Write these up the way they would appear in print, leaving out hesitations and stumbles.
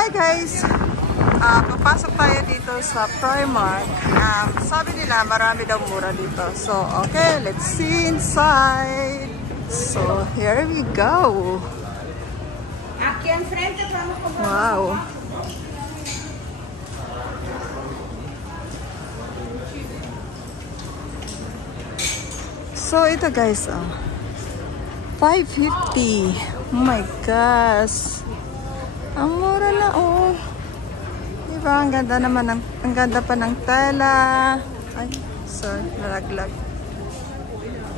Hi guys! Papasok tayo dito sa Primark. Sabi nila marami daw mura dito. So, okay, let's see inside. So, here we go. Wow! So, ito guys, $5.50. Oh my gosh! Ang mura na, oh. Diba? Ang ganda naman. Ang ganda pa ng tela. Ay, sorry. Nalaglag.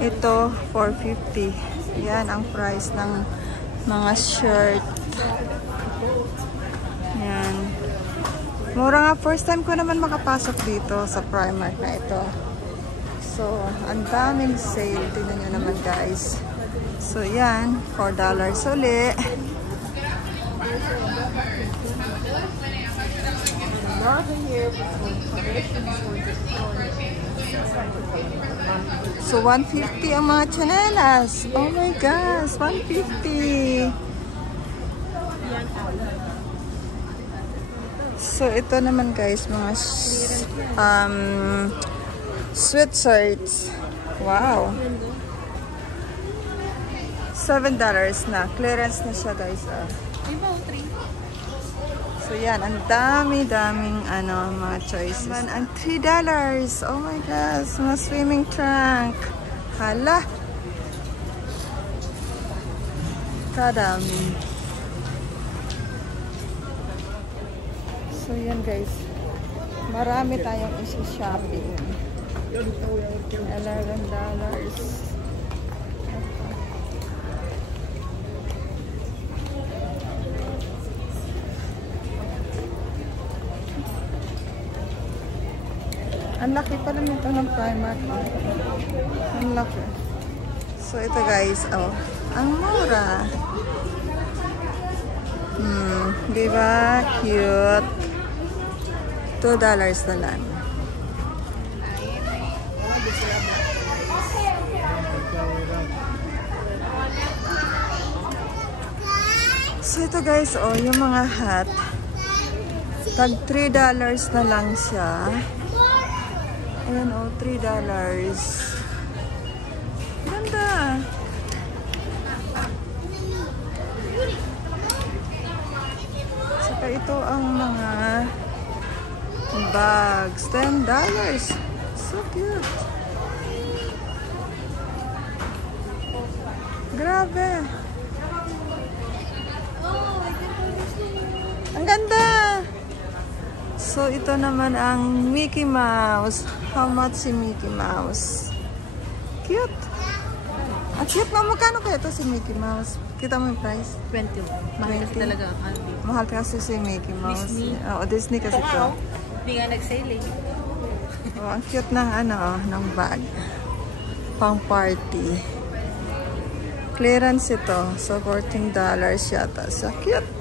Ito, $4.50. Yan ang price ng mga shirt. Yan. Mura nga. First time ko naman makapasok dito sa Primark na ito. So, ang daming sale. Tingnan nyo naman, guys. So, yan. $4 ulit. So, $150 ang mga chanelas. Oh my gosh, $150. So, ito naman guys, mga sweatshirts. Wow. $7 na. Clearance na siya guys. So yan, ang daming mga choices. Ang $3. Oh my gosh, mga swimming trunk. Hala. Kadami. So yan guys. Marami tayong isi-shopping. $11. Ang laki pala nito ng Primark. Ang laki. So, ito guys. Oh, ang mura. Diba? Cute. $2 na lang. So, ito guys. Oh, yung mga hat. Tag $3 na lang siya. Ayan o, $3. Ganda. Saka ito ang mga bags. $10. So cute. Grabe. Ang ganda. So, ito naman ang Mickey Mouse. How much si Mickey Mouse? Cute. Ang cute na. Magkano kaya ito si Mickey Mouse? Kita mo yung price? 20. Mahal kasi talaga. Mahal kasi si Mickey Mouse. Disney. Oo, Disney kasi ito. Hindi nga nag-sale eh. Oh, ang cute ng ng bag. Pang party. Clearance ito. So, $14 yata. So, cute.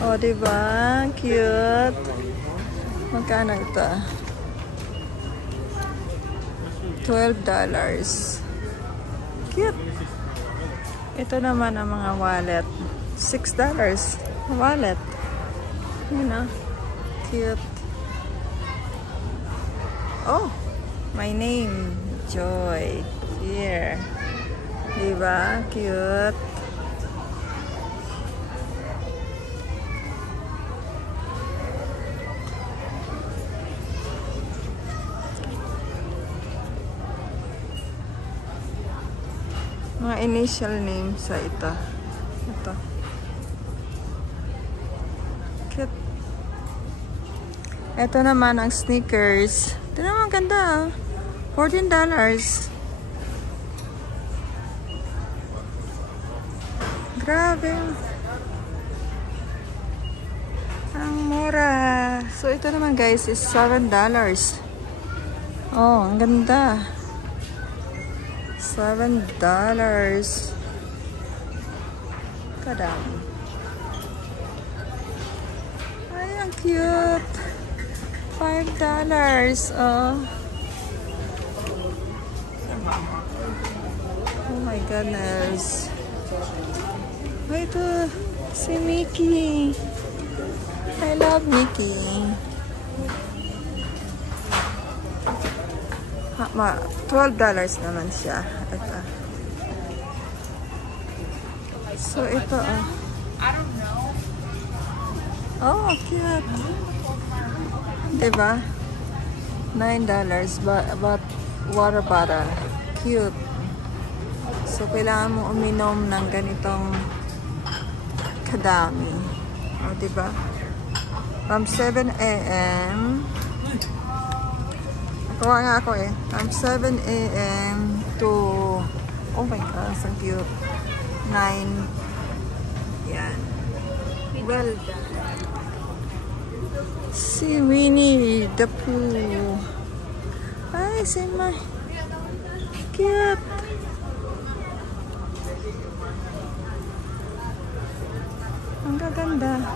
Oh, diba? Cute. Magkano ito? $12. Cute. Ito naman ang mga wallet. $6. Wallet. You know. Cute. Oh, my name. Joy. Here. Diba? Cute. Mga initial name sa ito. Ito. Cute. Ito naman ang sneakers. Ito naman ganda. $14. Grabe. Ang mura. So ito naman guys is $7. Oh, ang ganda. $7. Kadami. Ay, ang cute. $5. Oh. my goodness. Ito, si Mickey. I love Mickey. $12 naman siya. Ito. So, ito oh, cute. Diba? $9 but water bottle. Cute. So, kailangan mo uminom ng ganitong kadami. O, diba? From 7 a.m. Kuha nga ako eh. From 7 a.m. to, oh my gosh, ang cute. 9. Yan. Well done. Si Winnie the Pooh. Ay, si my cute. Ang gaganda.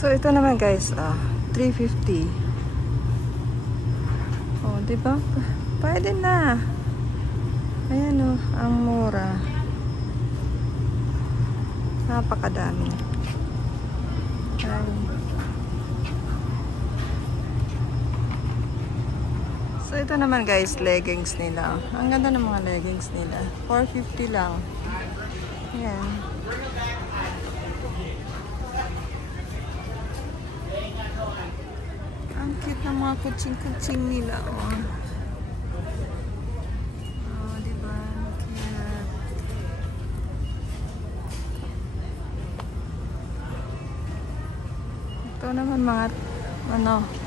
So, ito naman guys, $3.50. Oh, diba? Pwede na. Ayan ang mura. Napakadami. Ayan. So, ito naman guys, leggings nila. Ang ganda ng mga leggings nila. $4.50 lang. Ayan. Ang cute ng mga kutsing-kutsing nila. Oh, diba? Cute. Ito naman mga,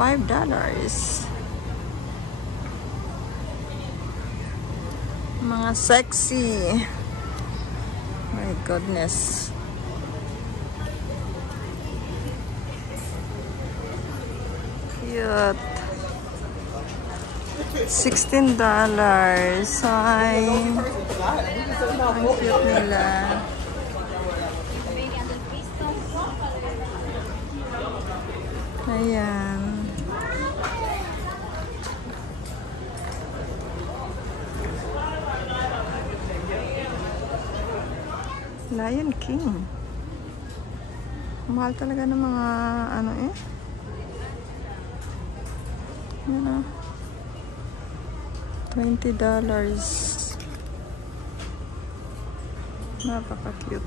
$5. Mga sexy. My goodness. Cute. $16. Ay, ang cute nila. Ayan. Lion King. Mahal talaga ng mga $20. Napaka-cute.